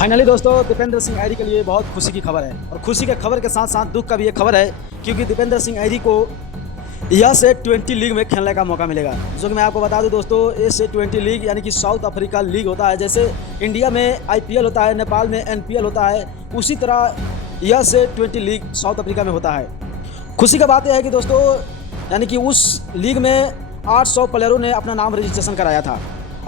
Finally दोस्तों दीपेंद्र सिंह ऐरी के लिए बहुत खुशी की खबर है और खुशी के खबर के साथ साथ दुख का भी ये खबर है क्योंकि दीपेंद्र सिंह ऐरी को यह से 20 लीग में खेलने का मौका मिलेगा। जो कि मैं आपको बता दूं दोस्तों, ये से 20 लीग यानी कि साउथ अफ्रीका लीग होता है। जैसे इंडिया में IPL होता है, नेपाल में NPL होता है, उसी तरह यह से 20 लीग साउथ अफ्रीका में होता है। खुशी का बात यह है कि दोस्तों यानी कि उस लीग में 800 प्लेयरों ने अपना नाम रजिस्ट्रेशन कराया था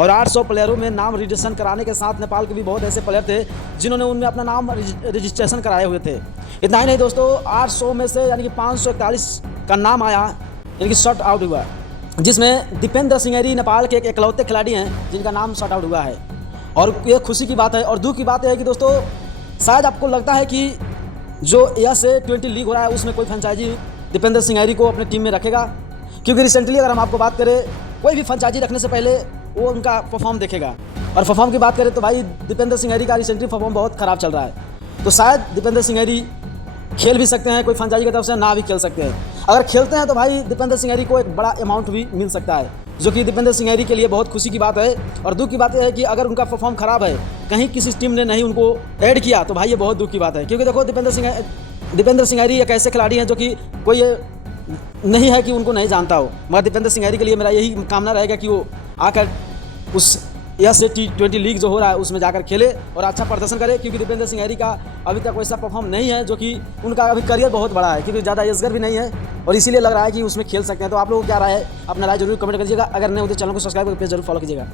और 800 प्लेयरों में नाम रजिस्ट्रेशन कराने के साथ नेपाल के भी बहुत ऐसे प्लेयर थे जिन्होंने उनमें अपना नाम रजिस्ट्रेशन कराए हुए थे। इतना ही नहीं दोस्तों, 800 में से यानी कि 541 का नाम आया यानी कि शॉर्ट आउट हुआ, जिसमें दीपेंद्र सिंह ऐरी नेपाल के एक इकलौते खिलाड़ी हैं जिनका नाम शॉर्ट आउट हुआ है। और ये खुशी की बात है। और दुख की बात है कि दोस्तों शायद आपको लगता है कि जो यह से 20 लीग हो रहा है उसमें कोई फ्रेंचाइजी दीपेंद्र सिंह ऐरी को अपने टीम में रखेगा, क्योंकि रिसेंटली अगर हम आपको बात करें कोई भी फ्रेंचाइजी रखने से पहले वो उनका परफॉर्म देखेगा। और परफॉर्म की बात करें तो भाई दीपेंद्र सिंह ऐरी का रिसेंटली परफॉर्म बहुत ख़राब चल रहा है, तो शायद दीपेंद्र सिंह ऐरी खेल भी सकते हैं, कोई फ्रेंचाइजी की तरफ से ना भी खेल सकते हैं। अगर खेलते हैं तो भाई दीपेंद्र सिंह ऐरी को एक बड़ा अमाउंट भी मिल सकता है, जो कि दीपेंद्र सिंह ऐरी के लिए बहुत खुशी की बात है। और दुख की बात यह है कि अगर उनका परफॉर्म ख़राब है, कहीं किसी टीम ने नहीं उनको ऐड किया, तो भाई ये बहुत दुख की बात है। क्योंकि देखो दीपेंद्र सिंह ऐरी एक ऐसे खिलाड़ी हैं जो कि कोई नहीं है कि उनको नहीं जानता हो, मगर दीपेंद्र सिंह ऐरी के लिए मेरा यही कामना रहेगा कि वो आकर उस यह से T20 लीग जो हो रहा है उसमें जाकर खेले और अच्छा प्रदर्शन करे, क्योंकि दीपेंद्र सिंह ऐरी का अभी तक वैसा परफॉर्म नहीं है, जो कि उनका अभी करियर बहुत बड़ा है, क्योंकि ज़्यादा एजगर भी नहीं है और इसीलिए लग रहा है कि उसमें खेल सकते हैं। तो आप लोगों को क्या राय है, अपना राय जरूर कमेंट करिएगा। अगर नहीं हो तो चैनल को सब्सक्राइब करके पेज जरूर फॉलो कीजिएगा।